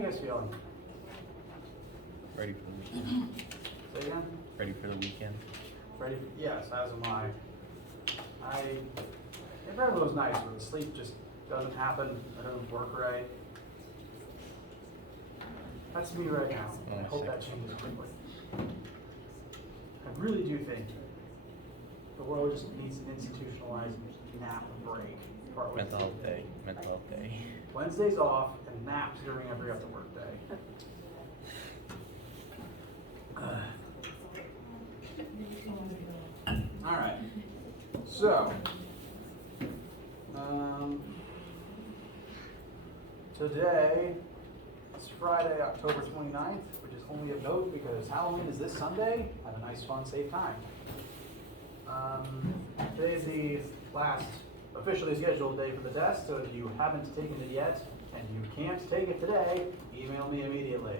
you guys feeling? Ready for the weekend. Say again? Ready for the weekend. Ready? Yes, as am I. I've had those nights where the sleep just doesn't happen, it doesn't work right. That's me right now. I hope that changes quickly. I really do think the world just needs an institutionalized nap break. Mental health day. Mental health day. Wednesdays off and naps during every other work day. All right. So, today is Friday, October 29th, which is only of note because Halloween is this Sunday. Have a nice, fun, safe time. Today is the last officially scheduled day for the test, so if you haven't taken it yet and you can't take it today, email me immediately.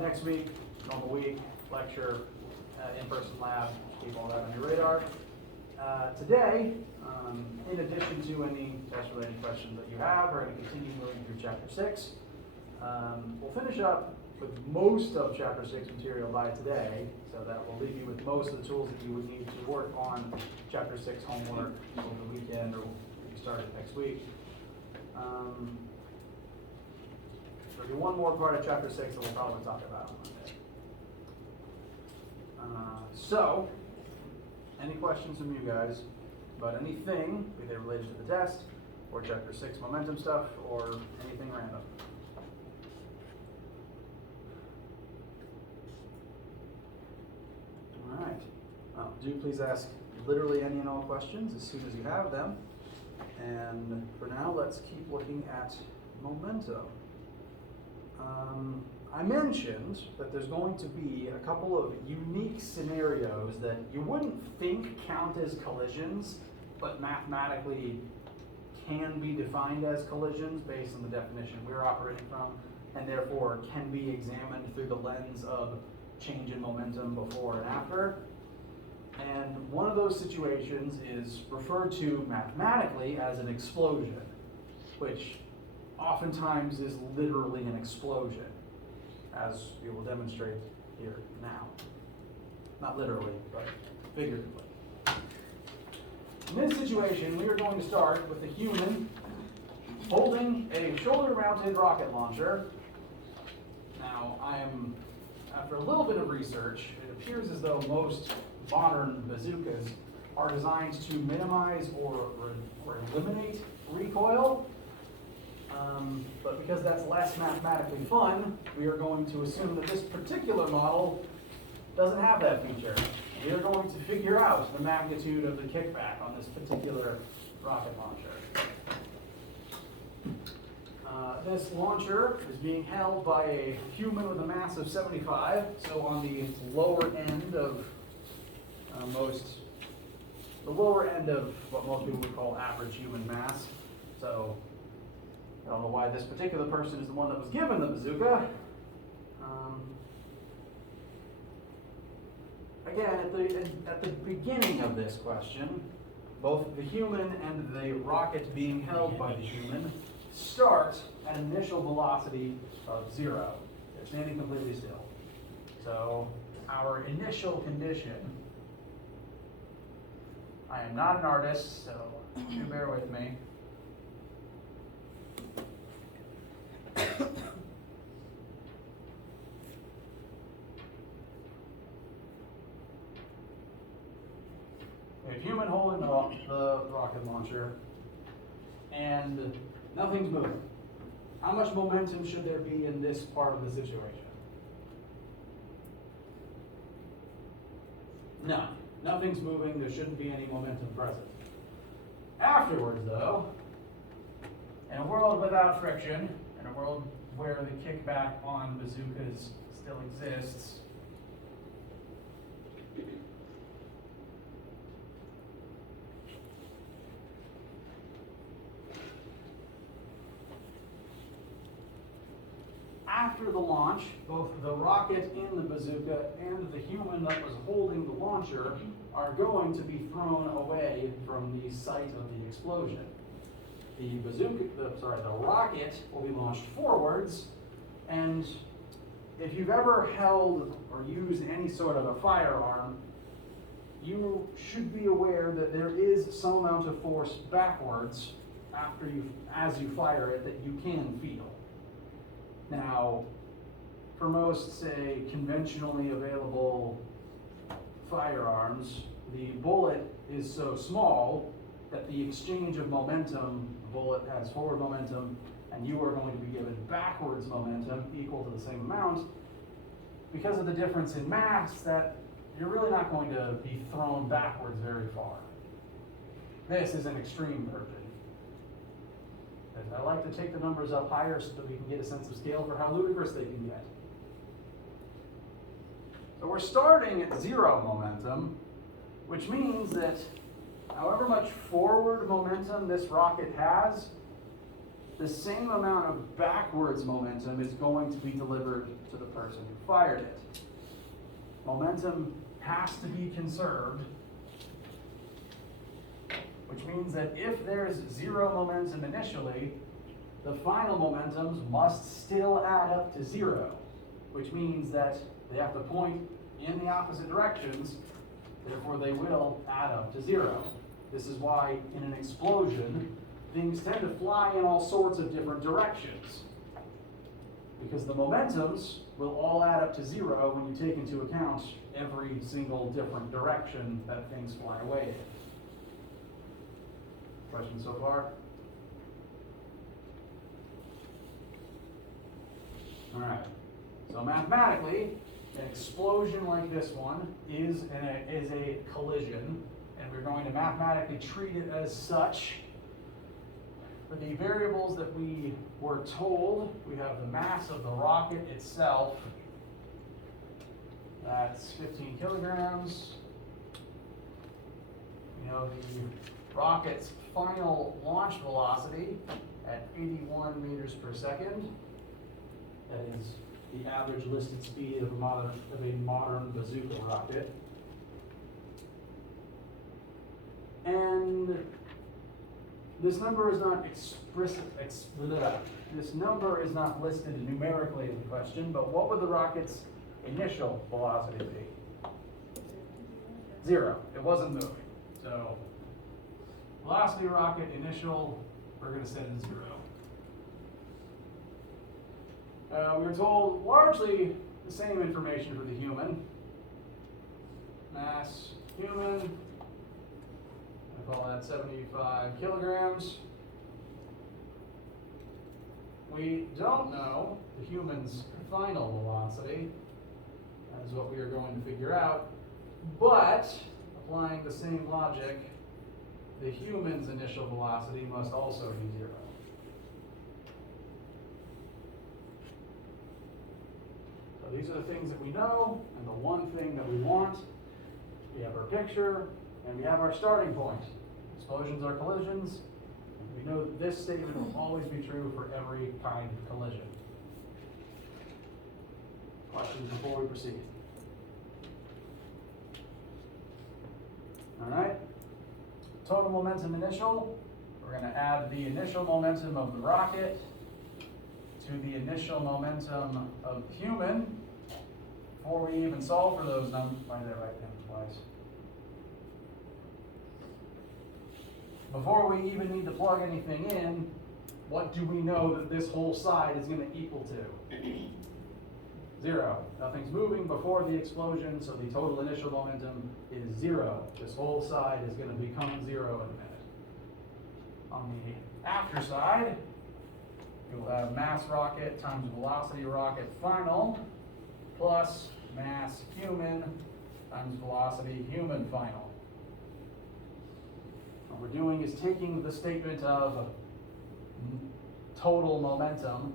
Next week, normal week, lecture, in-person lab, keep all that on your radar. Today, in addition to any test-related questions that you have, we're going to continue moving through Chapter 6. We'll finish up with most of Chapter 6 material by today, so that will leave you with most of the tools that you would need to work on Chapter 6 homework over the weekend, or if you start it next week. There'll be one more part of Chapter 6 that we'll probably talk about on Monday. So, any questions from you guys about anything, be they related to the test, or Chapter 6 momentum stuff, or anything random? All right. Do please ask literally any and all questions as soon as you have them. And for now, let's keep looking at momentum. I mentioned that there's going to be a couple of unique scenarios that you wouldn't think count as collisions, but mathematically can be defined as collisions based on the definition we're operating from, and therefore can be examined through the lens of change in momentum before and after. And one of those situations is referred to mathematically as an explosion, which oftentimes is literally an explosion, as we will demonstrate here now. Not literally, but figuratively. In this situation, we are going to start with a human holding a shoulder-mounted rocket launcher. Now, after a little bit of research, it appears as though most modern bazookas are designed to minimize or eliminate recoil. But because that's less mathematically fun, we are going to assume that this particular model doesn't have that feature. We are going to figure out the magnitude of the kickback on this particular rocket launcher. This launcher is being held by a human with a mass of 75, so on the lower end of what most people would call average human mass. So I don't know why this particular person is the one that was given the bazooka. Again, at the beginning of this question, both the human and the rocket being held by the human start at an initial velocity of 0. They're standing completely still. So our initial condition, I am not an artist, so do bear with me. A human holding the rocket launcher, and nothing's moving. How much momentum should there be in this part of the situation? None. Nothing's moving. There shouldn't be any momentum present. Afterwards, though, in a world without friction, in a world where the kickback on bazookas still exists, after the launch, both the rocket in the bazooka and the human that was holding the launcher are going to be thrown away from the site of the explosion. the rocket will be launched forwards, and if you've ever held or used any sort of a firearm, you should be aware that there is some amount of force backwards as you fire it that you can feel. Now, for most, say, conventionally available firearms, the bullet is so small that the exchange of momentum, the bullet has forward momentum, and you are going to be given backwards momentum equal to the same amount. Because of the difference in mass, that you're really not going to be thrown backwards very far. This is an extreme version. And I like to take the numbers up higher so that we can get a sense of scale for how ludicrous they can get. So we're starting at 0 momentum, which means that however much forward momentum this rocket has, the same amount of backwards momentum is going to be delivered to the person who fired it. Momentum has to be conserved, which means that if there's 0 momentum initially, the final momentums must still add up to 0, which means that they have to point in the opposite directions, therefore they will add up to 0. This is why in an explosion, things tend to fly in all sorts of different directions, because the momentums will all add up to 0 when you take into account every single different direction that things fly away in. Questions so far? All right. So mathematically, an explosion like this one is a collision, and we're going to mathematically treat it as such. For the variables that we were told, we have the mass of the rocket itself. That's 15 kilograms. We know the rocket's final launch velocity at 81 meters per second. That is the average listed speed of a modern bazooka rocket. And this number is not this number is not listed numerically in the question, but what would the rocket's initial velocity be? 0. It wasn't moving. So velocity rocket initial, we're going to set it to 0. We were told largely the same information for the human. Mass human, I call that 75 kilograms. We don't know the human's final velocity. That is what we are going to figure out. But applying the same logic, the human's initial velocity must also be 0. So these are the things that we know, and the one thing that we want. We have our picture, and we have our starting point. Explosions are collisions. And we know that this statement will always be true for every kind of collision. Questions before we proceed? All right. Total momentum initial. We're going to add the initial momentum of the rocket to the initial momentum of the human. Before we even solve for those numbers, find that right hand twice. Before we even need to plug anything in, what do we know that this whole side is going to equal to? 0. Nothing's moving before the explosion, so the total initial momentum is 0. This whole side is going to become 0 in a minute. On the after side, you'll have mass rocket times velocity rocket final plus mass human times velocity human final. What we're doing is taking the statement of total momentum,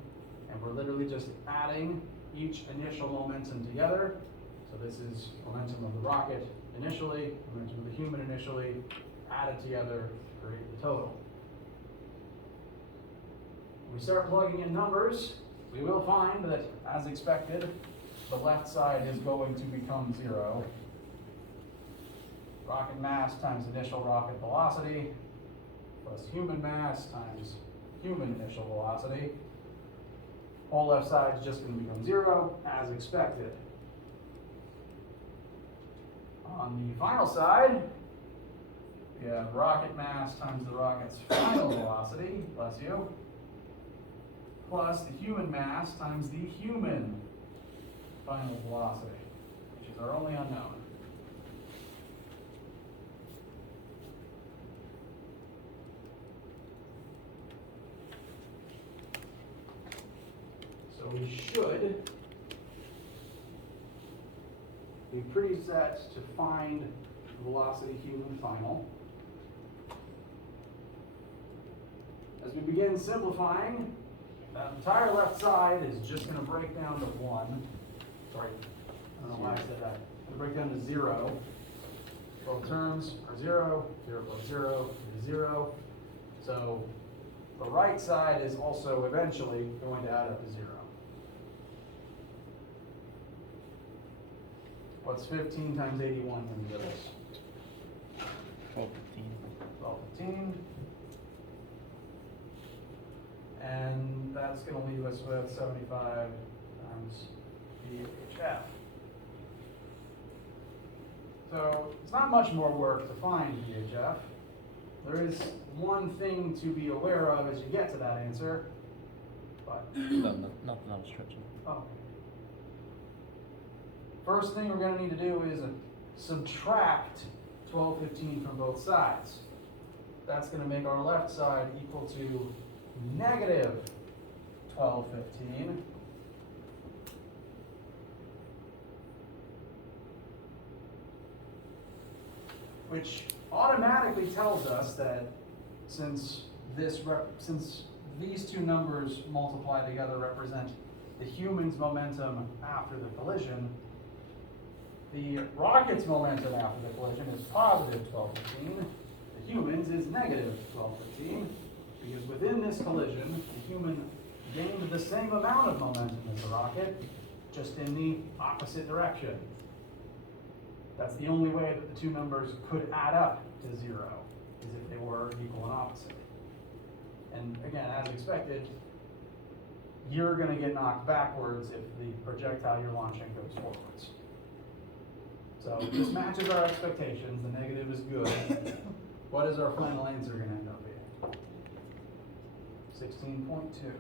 and we're literally just adding each initial momentum together. So this is momentum of the rocket initially, momentum of the human initially, added together to create the total. When we start plugging in numbers, we will find that, as expected, the left side is going to become 0. Rocket mass times initial rocket velocity plus human mass times human initial velocity. Whole left side is just going to become 0, as expected. On the final side, we have rocket mass times the rocket's final velocity, bless you, plus the human mass times the human final velocity, which is our only unknown. So we should be pretty set to find the velocity human final. As we begin simplifying, that entire left side is just going to break down to 1. Sorry, I don't know why I said that. It's going to break down to 0. Both terms are 0, 0 plus 0 is 0. So the right side is also eventually going to add up to 0. What's 15 times 81 when we do this? 1215. 1215. And that's going to leave us with 75 times VHF. So it's not much more work to find VHF. There is one thing to be aware of as you get to that answer. But No, nothing else stretching. oh. First thing we're going to need to do is subtract 1215 from both sides. That's going to make our left side equal to negative 1215. Which automatically tells us that since these two numbers multiplied together represent the human's momentum after the collision, the rocket's momentum after the collision is positive 1215. The human's is negative 1215. Because within this collision, the human gained the same amount of momentum as the rocket, just in the opposite direction. That's the only way that the two numbers could add up to 0, is if they were equal and opposite. And again, as expected, you're going to get knocked backwards if the projectile you're launching goes forwards. So this matches our expectations. The negative is good. What is our final answer going to end up being? 16.2.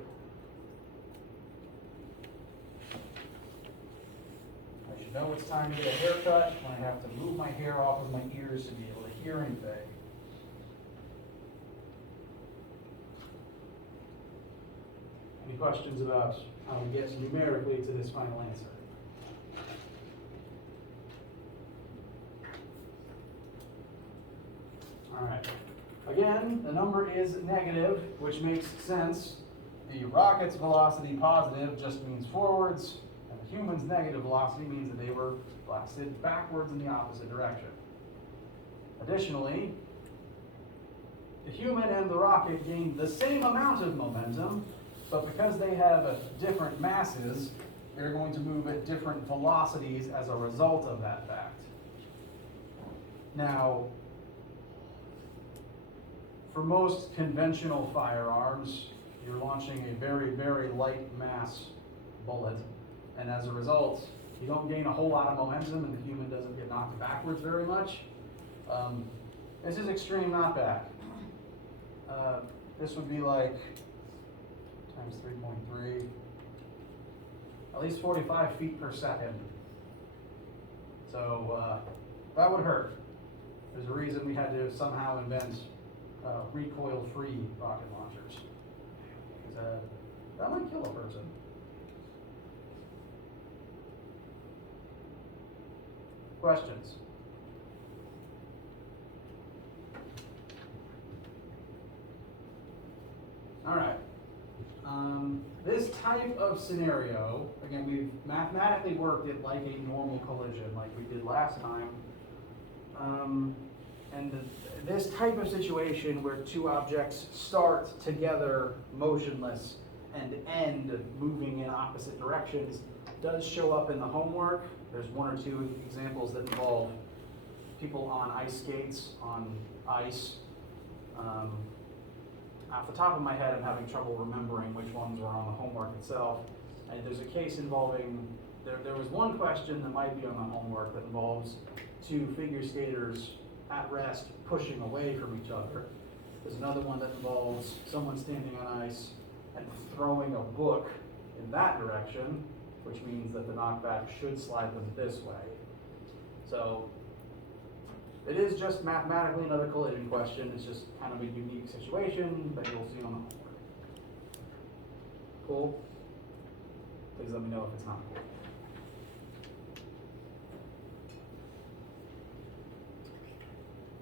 I should know it's time to get a haircut when I have to move my hair off of my ears to be able to hear anything. Any questions about how we get numerically to this final answer? All right. Again, the number is negative, which makes sense. The rocket's velocity positive just means forwards, and the human's negative velocity means that they were blasted backwards in the opposite direction. Additionally, the human and the rocket gained the same amount of momentum, but because they have different masses, they're going to move at different velocities as a result of that fact. Now, for most conventional firearms, you're launching a very, very light mass bullet, and as a result, you don't gain a whole lot of momentum and the human doesn't get knocked backwards very much. This is extreme knockback. This would be like times 3.3, at least 45 feet per second. So that would hurt. There's a reason we had to somehow invent recoil-free rocket launchers. Because that might kill a person. Questions? All right. This type of scenario, again, we've mathematically worked it like a normal collision, like we did last time. This type of situation where two objects start together motionless and end moving in opposite directions does show up in the homework. There's one or two examples that involve people on ice skates, on ice, off the top of my head, I'm having trouble remembering which ones were on the homework itself. And there's a case involving, there was one question that might be on the homework that involves two figure skaters at rest pushing away from each other. There's another one that involves someone standing on ice and throwing a book in that direction, which means that the knockback should slide them this way. So it is just mathematically another collision question. It's just kind of a unique situation that you'll see on the homework. Cool? Please let me know if it's not cool.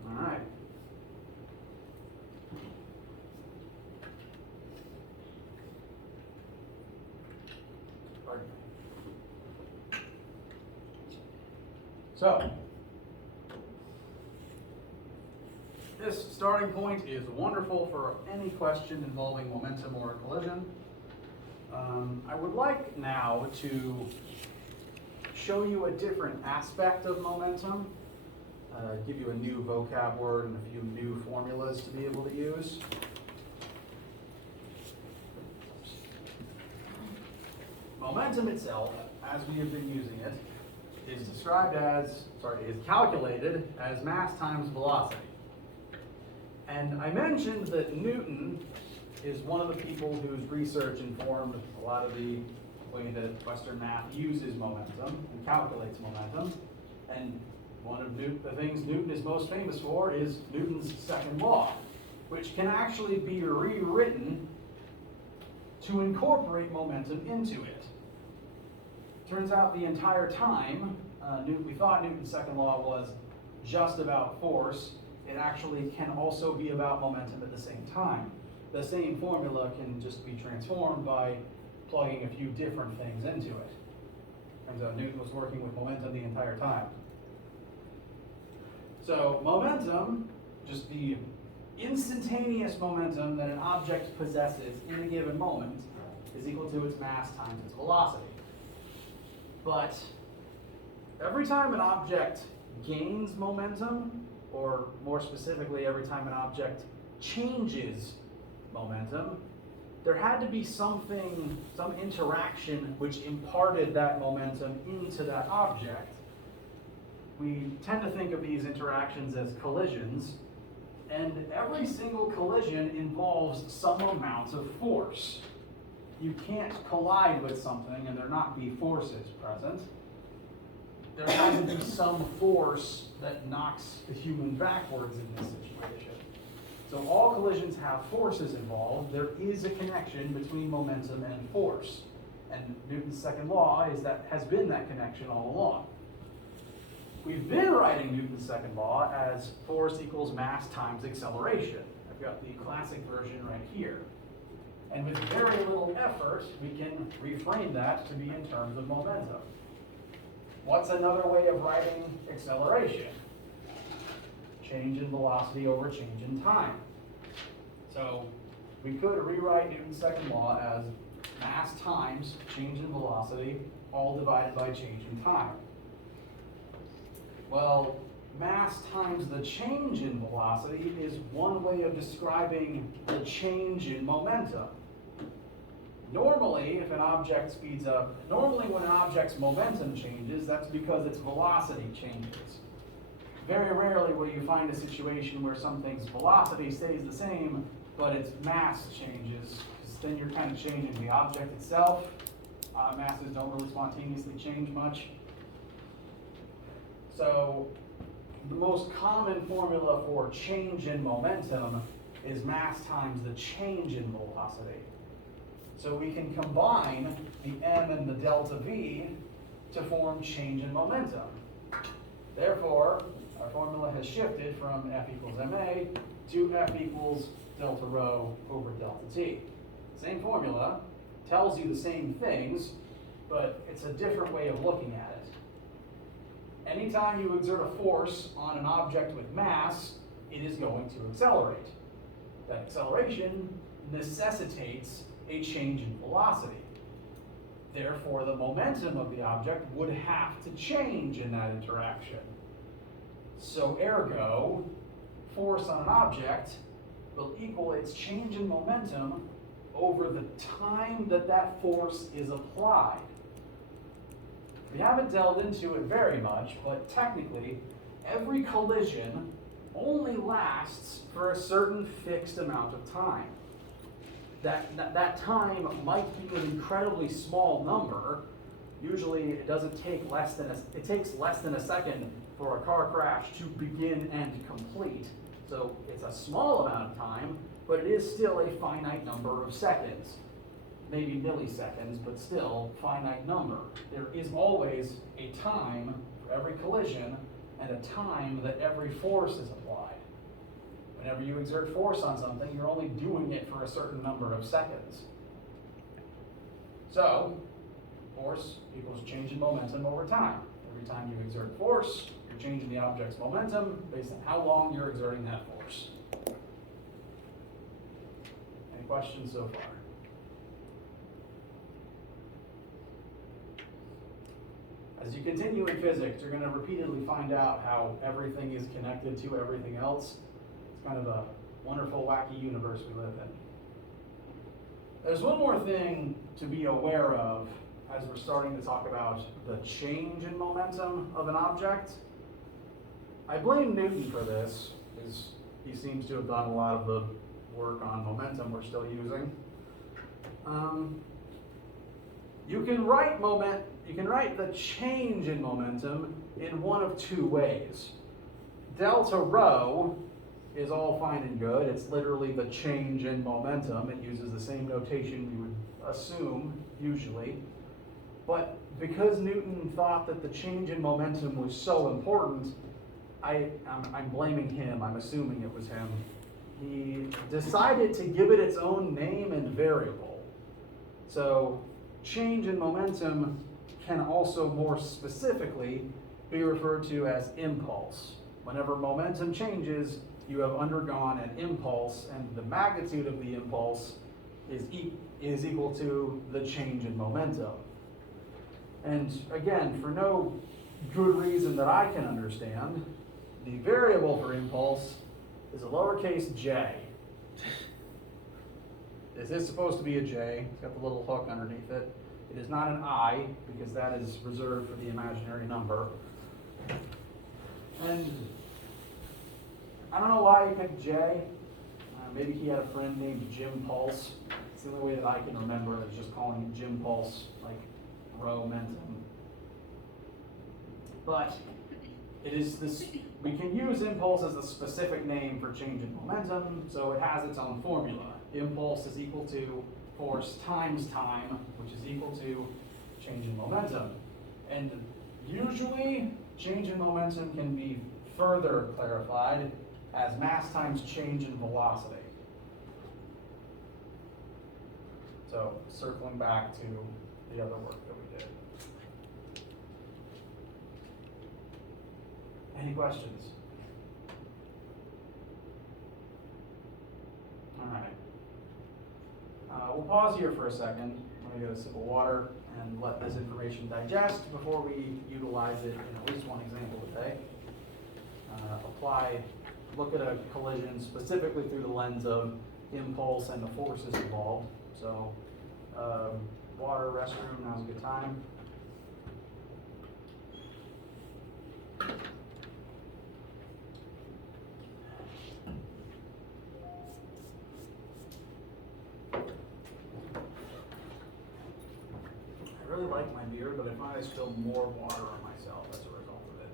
All right. Pardon me. So, this starting point is wonderful for any question involving momentum or a collision. I would like now to show you a different aspect of momentum, give you a new vocab word and a few new formulas to be able to use. Momentum itself, as we have been using it, is calculated as mass times velocity. And I mentioned that Newton is one of the people whose research informed a lot of the way that Western math uses momentum and calculates momentum. And one of the things Newton is most famous for is Newton's second law, which can actually be rewritten to incorporate momentum into it. Turns out the entire time, we thought Newton's second law was just about force. It actually can also be about momentum at the same time. The same formula can just be transformed by plugging a few different things into it. Turns out Newton was working with momentum the entire time. So momentum, just the instantaneous momentum that an object possesses in a given moment, is equal to its mass times its velocity. But every time an object gains momentum, or more specifically, every time an object changes momentum, there had to be some interaction which imparted that momentum into that object. We tend to think of these interactions as collisions, and every single collision involves some amount of force. You can't collide with something and there not be forces present. There has to be some force that knocks the human backwards in this situation. So all collisions have forces involved. There is a connection between momentum and force. And Newton's second law has been that connection all along. We've been writing Newton's second law as force equals mass times acceleration. I've got the classic version right here. And with very little effort, we can reframe that to be in terms of momentum. What's another way of writing acceleration? Change in velocity over change in time. So we could rewrite Newton's second law as mass times change in velocity, all divided by change in time. Well, mass times the change in velocity is one way of describing the change in momentum. Normally, if an object speeds up, when an object's momentum changes, that's because its velocity changes. Very rarely will you find a situation where something's velocity stays the same, but its mass changes, because then you're kind of changing the object itself. Masses don't really spontaneously change much. So the most common formula for change in momentum is mass times the change in velocity. So we can combine the m and the delta v to form change in momentum. Therefore, our formula has shifted from F equals ma to F equals delta rho over delta t. Same formula, tells you the same things, but it's a different way of looking at it. Anytime you exert a force on an object with mass, it is going to accelerate. That acceleration necessitates a change in velocity. Therefore, the momentum of the object would have to change in that interaction. So ergo, force on an object will equal its change in momentum over the time that that force is applied. We haven't delved into it very much, but technically, every collision only lasts for a certain fixed amount of time. That time might be an incredibly small number. Usually it takes less than a second for a car crash to begin and complete. So it's a small amount of time, but it is still a finite number of seconds. Maybe milliseconds, but still finite number. There is always a time for every collision and a time that every force is applied. Whenever you exert force on something, you're only doing it for a certain number of seconds. So, force equals change in momentum over time. Every time you exert force, you're changing the object's momentum based on how long you're exerting that force. Any questions so far? As you continue in physics, you're going to repeatedly find out how everything is connected to everything else. It's kind of a wonderful, wacky universe we live in. There's one more thing to be aware of as we're starting to talk about the change in momentum of an object. I blame Newton for this, because he seems to have done a lot of the work on momentum we're still using. You can write the change in momentum in one of two ways. Delta rho is all fine and good. It's literally the change in momentum. It uses the same notation we would assume, usually. But because Newton thought that the change in momentum was so important, I'm blaming him. I'm assuming it was him. He decided to give it its own name and variable. So change in momentum can also more specifically be referred to as impulse. Whenever momentum changes, you have undergone an impulse, and the magnitude of the impulse is equal to the change in momentum. And again, for no good reason that I can understand, the variable for impulse is a lowercase j. This is supposed to be a j. It's got the little hook underneath it. It is not an I, because that is reserved for the imaginary number. And I don't know why he picked J. Maybe he had a friend named Jim Pulse. It's the only way that I can remember is just calling it Jim Pulse, like rho mentum. But it is this, we can use impulse as a specific name for change in momentum, so it has its own formula. Impulse is equal to force times time, which is equal to change in momentum. And usually, change in momentum can be further clarified as mass times change in velocity. So, circling back to the other work that we did. Any questions? All right. We'll pause here for a second. I'm going to get a sip of water and let this information digest before we utilize it in at least one example today. Look at a collision specifically through the lens of impulse and the forces involved. So, water, restroom, now's a good time. I really like my beer, but I find I spill more water on myself as a result of it.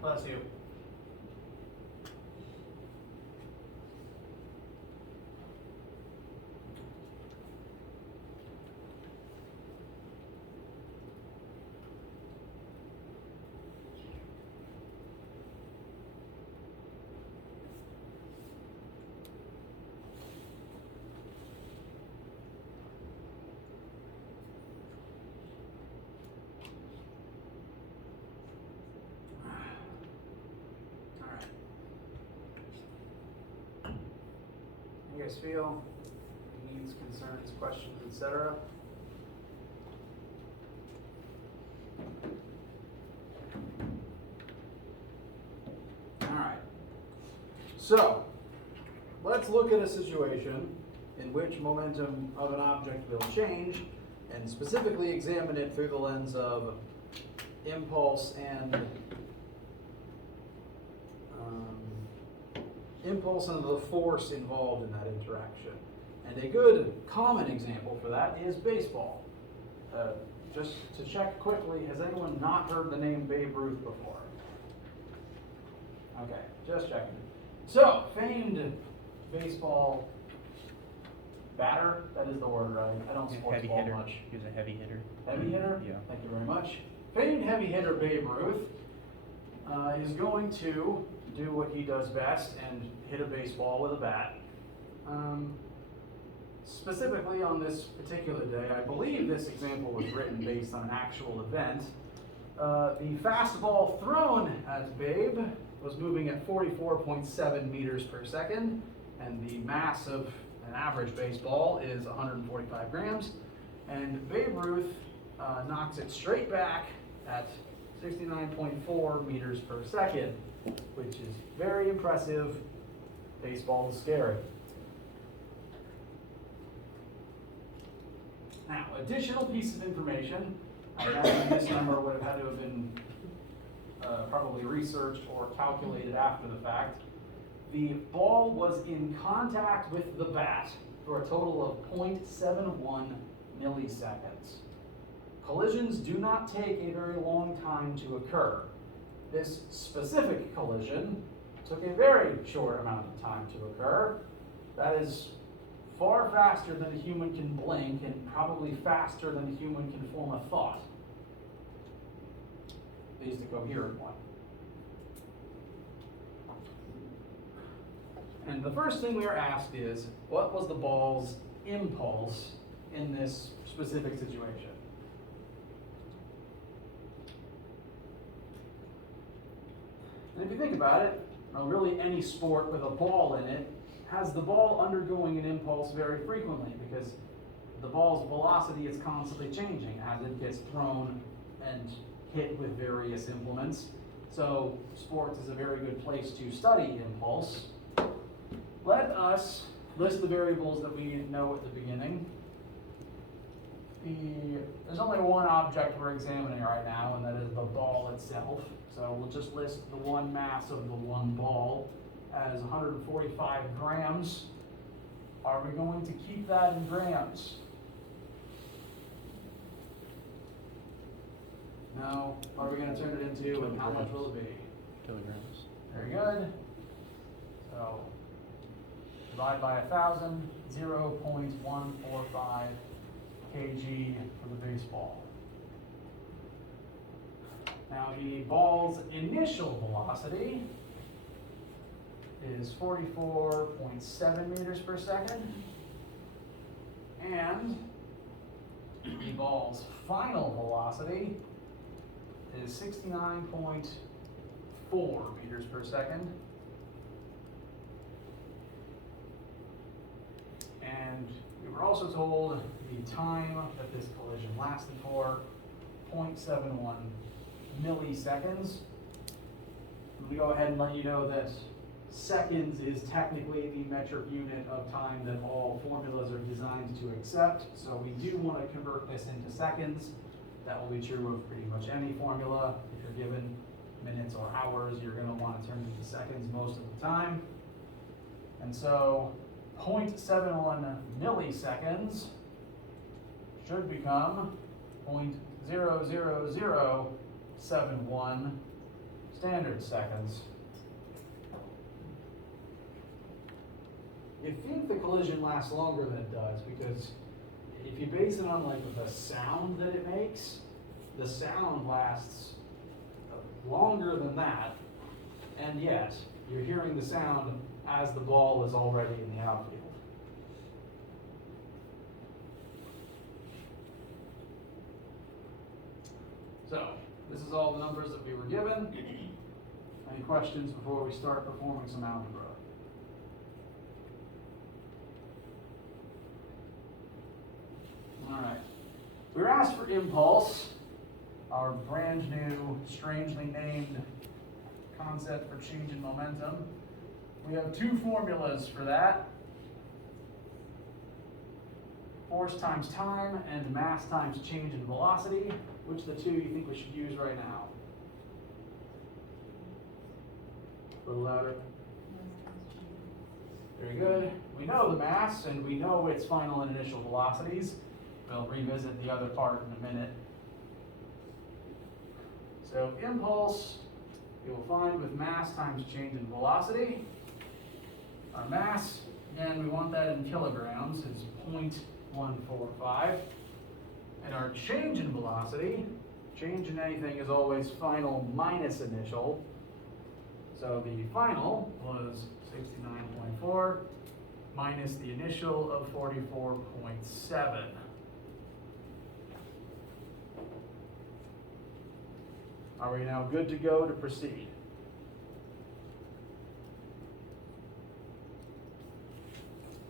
Bless you. You guys feel? Needs, concerns, questions, etc. Alright. So, let's look at a situation in which momentum of an object will change, and specifically examine it through the lens of impulse and the force involved in that interaction. And a good common example for that is baseball. Just to check quickly, has anyone not heard the name Babe Ruth before? Okay, just checking. So, famed baseball batter, that is the word, right? I don't sports Heavy ball hitter. much. He was a heavy hitter. Heavy hitter? Yeah. Thank you very much. Famed heavy hitter Babe Ruth is going to do what he does best and hit a baseball with a bat. Specifically on this particular day, I believe this example was written based on an actual event. The fastball thrown at Babe was moving at 44.7 meters per second, and the mass of an average baseball is 145 grams. And Babe Ruth knocks it straight back at 69.4 meters per second, which is very impressive. Baseball is scary. Now, additional piece of information, I imagine this number would have had to have been probably researched or calculated after the fact. The ball was in contact with the bat for a total of 0.71 milliseconds. Collisions do not take a very long time to occur. This specific collision took a very short amount of time to occur. That is far faster than a human can blink, and probably faster than a human can form a thought. At least a coherent one. And the first thing we are asked is, what was the ball's impulse in this specific situation? And if you think about it, well, really any sport with a ball in it has the ball undergoing an impulse very frequently, because the ball's velocity is constantly changing as it gets thrown and hit with various implements. So sports is a very good place to study impulse. Let us list the variables that we know at the beginning. There's only one object we're examining right now, and that is the ball itself. So we'll just list the one mass of the one ball as 145 grams. Are we going to keep that in grams? No. What are we going to turn it into, and how much will it be? Kilograms. Very good. So divide by 1,000, 0.145 kg for the baseball. Now the ball's initial velocity is 44.7 meters per second, and the ball's final velocity is 69.4 meters per second. And we were also told the time that this collision lasted for, 0.71 milliseconds. We go ahead and let you know that seconds is technically the metric unit of time that all formulas are designed to accept. So we do want to convert this into seconds. That will be true of pretty much any formula. If you're given minutes or hours, you're going to want to turn it into seconds most of the time. And so 0.71 milliseconds should become 0.00071 standard seconds. You think the collision lasts longer than it does because if you base it on like the sound that it makes, the sound lasts longer than that, and yet you're hearing the sound as the ball is already in the outfield. So, this is all the numbers that we were given. Any questions before we start performing some algebra? All right. We were asked for impulse, our brand new, strangely named concept for change in momentum. We have two formulas for that. Force times time and mass times change in velocity. Which of the two you think we should use right now? A little louder. Very good. We know the mass and we know its final and initial velocities. We'll revisit the other part in a minute. So impulse, you'll find with mass times change in velocity. Our mass, again, we want that in kilograms, is 0.145. And our change in velocity, change in anything is always final minus initial. So the final was 69.4 minus the initial of 44.7. Are we now good to go to proceed?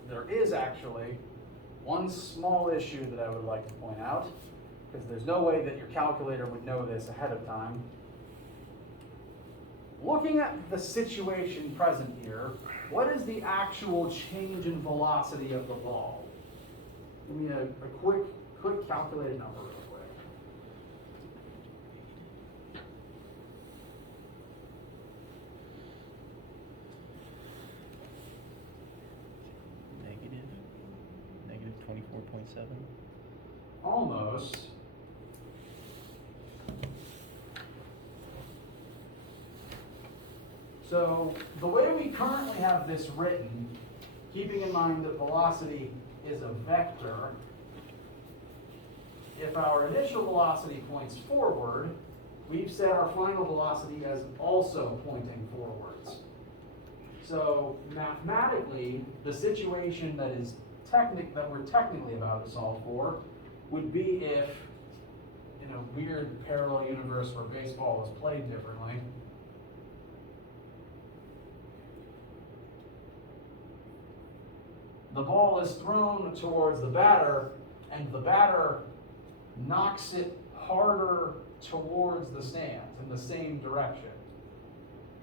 There is actually one small issue that I would like to point out, because there's no way that your calculator would know this ahead of time. Looking at the situation present here, what is the actual change in velocity of the ball? Give me a quick calculated number real quick. Negative 24.7. Almost. So the way we currently have this written, keeping in mind that velocity is a vector, if our initial velocity points forward, we've set our final velocity as also pointing forwards. So mathematically, the situation that we're technically about to solve for would be if, in a weird parallel universe where baseball is played differently, the ball is thrown towards the batter and the batter knocks it harder towards the stands in the same direction.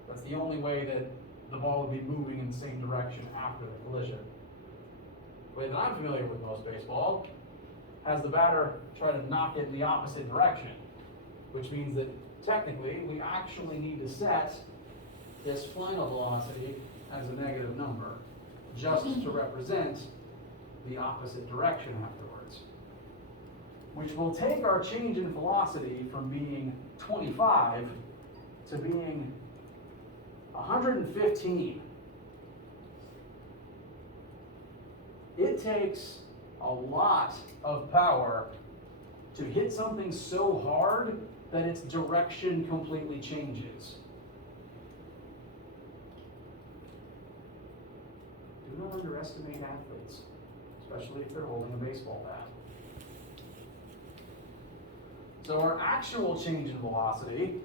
That's the only way that the ball would be moving in the same direction after the collision. The way that I'm familiar with most baseball has the batter try to knock it in the opposite direction, which means that technically we actually need to set this final velocity as a negative number, just to represent the opposite direction afterwards, which will take our change in velocity from being 25 to being 115. It takes a lot of power to hit something so hard that its direction completely changes. Do not underestimate athletes, especially if they're holding a baseball bat. So our actual change in velocity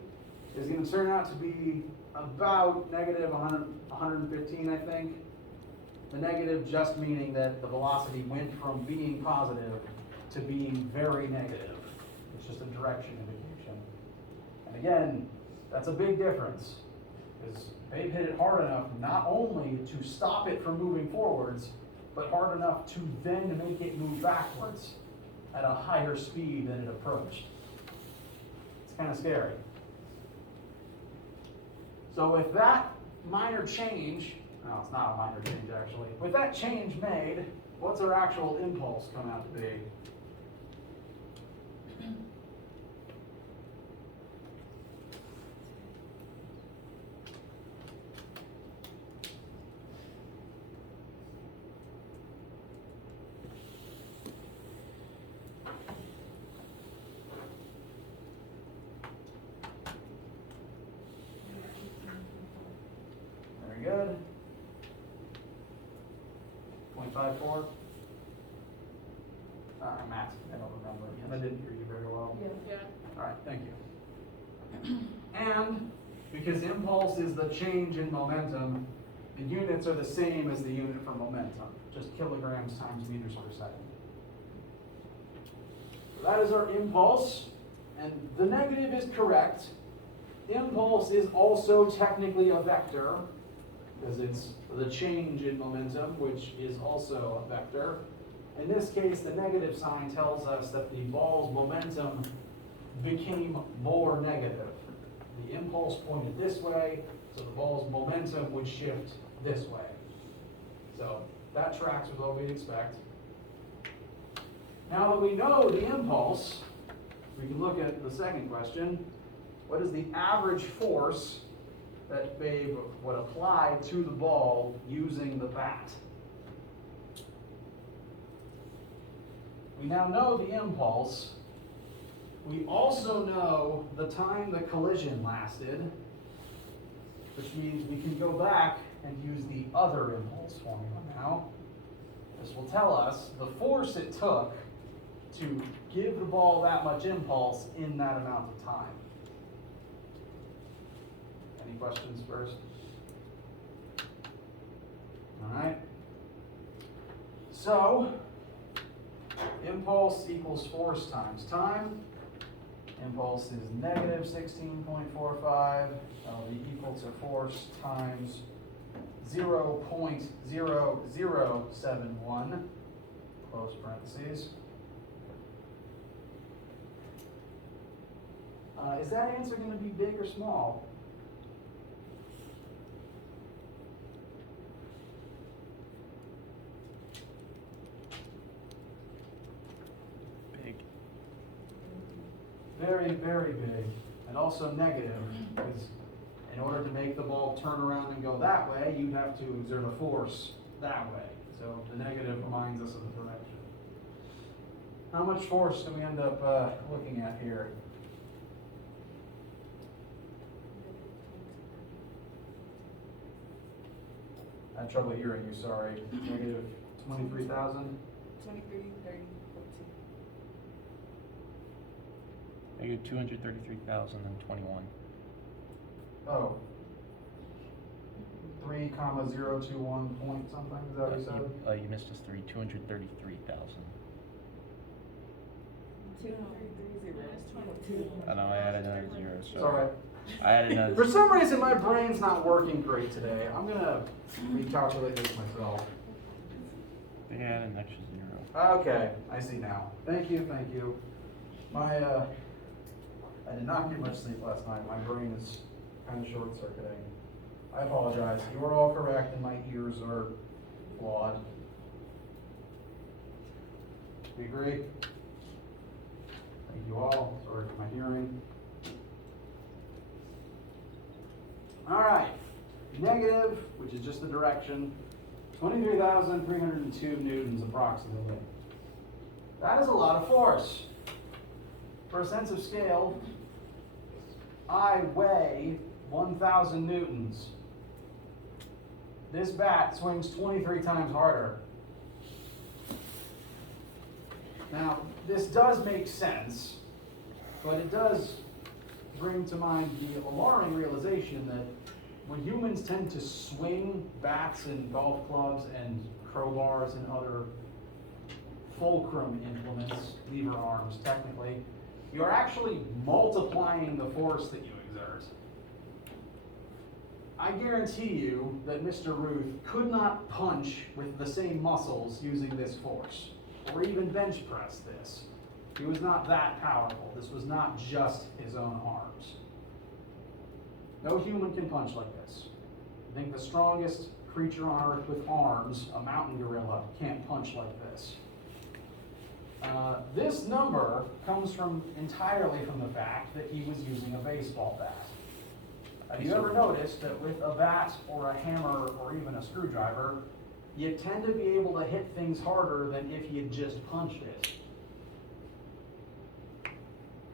is going to turn out to be about negative 115, I think. The negative just meaning that the velocity went from being positive to being very negative. It's just a direction indication. And again, that's a big difference, because they've hit it hard enough not only to stop it from moving forwards, but hard enough to then make it move backwards at a higher speed than it approached. It's kind of scary. So with that minor change, no, it's not a minor change actually. With that change made, what's our actual impulse come out to be? 0.54? Matt, I don't remember. I didn't hear you very well. Yeah. All right, thank you. And because impulse is the change in momentum, the units are the same as the unit for momentum, just kilograms times meters per second. So that is our impulse, and the negative is correct. Impulse is also technically a vector, because it's the change in momentum, which is also a vector. In this case, the negative sign tells us that the ball's momentum became more negative. The impulse pointed this way, so the ball's momentum would shift this way. So that tracks with what we'd expect. Now that we know the impulse, we can look at the second question. What is the average force that Babe would apply to the ball using the bat? We now know the impulse. We also know the time the collision lasted, which means we can go back and use the other impulse formula now. This will tell us the force it took to give the ball that much impulse in that amount of time. Any questions first? All right. So, impulse equals force times time. Impulse is negative 16.45. That'll be equal to force times 0.0071, close parentheses. Is that answer going to be big or small? Big. Very, very big, and also negative, because in order to make the ball turn around and go that way, you'd have to exert a force that way. So the negative reminds us of the direction. How much force do we end up looking at here? I had trouble hearing you, sorry. Negative 23,000? 23, 30, 14. Negative 233,021. Oh. 3,021 point something, is that what you said? You missed us 233,000. 230. I know, I added another zero, so. It's all right. I added another. For some reason, my brain's not working great today. I'm gonna recalculate this myself. They added an extra zero. Okay, I see now. Thank you, thank you. I did not get much sleep last night. My brain is kind of short-circuiting. I apologize. You are all correct, and my ears are flawed. We agree? Thank you all. Sorry for my hearing. All right, negative, which is just the direction, 23,302 newtons approximately. That is a lot of force. For a sense of scale, I weigh 1,000 newtons. This bat swings 23 times harder. Now, this does make sense, but it does bring to mind the alarming realization that when humans tend to swing bats and golf clubs and crowbars and other fulcrum implements, lever arms technically, you're actually multiplying the force that you exert. I guarantee you that Mr. Ruth could not punch with the same muscles using this force, or even bench press this. He was not that powerful. This was not just his own arms. No human can punch like this. I think the strongest creature on earth with arms, a mountain gorilla, can't punch like this. This number comes entirely from the fact that he was using a baseball bat. Have you ever noticed that with a bat or a hammer or even a screwdriver, you tend to be able to hit things harder than if you just punched it?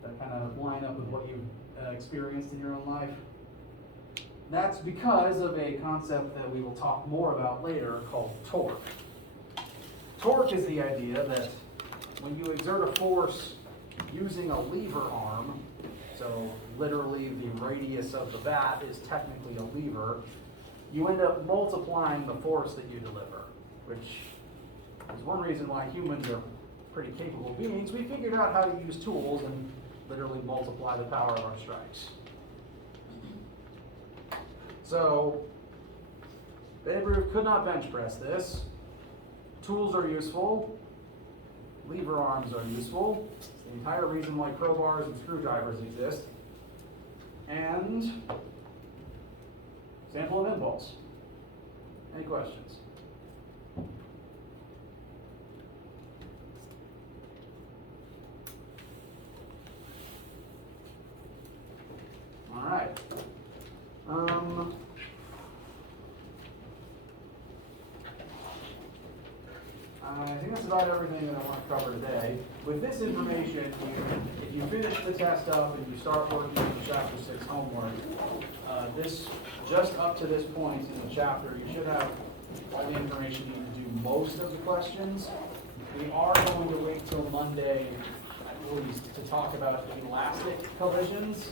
That kind of line up with what you've experienced in your own life? That's because of a concept that we will talk more about later called torque. Torque is the idea that when you exert a force using a lever arm, so literally the radius of the bat is technically a lever, you end up multiplying the force that you deliver, which is one reason why humans are pretty capable beings. We figured out how to use tools and literally multiply the power of our strikes. So, Babe Ruth could not bench press this. Tools are useful. Lever arms are useful. It's the entire reason why crowbars and screwdrivers exist. And sample of impulse. Any questions? All right. I think that's about everything that I want to cover today. With this information, if you finish the test up and you start working on the Chapter 6 homework, just up to this point in the chapter, you should have all the information you need to do most of the questions. We are going to wait till Monday, at least, to talk about elastic collisions.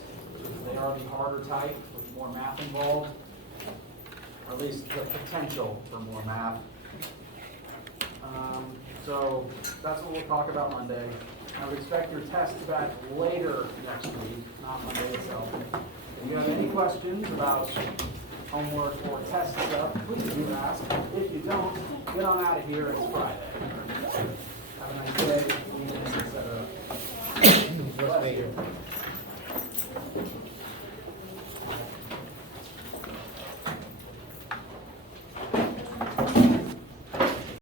They are the harder type with more math involved, or at least the potential for more math. So that's what we'll talk about Monday. I would expect your test back later next week, not Monday itself. If you have any questions about homework or test stuff, please do ask. If you don't, get on out of here. It's Friday.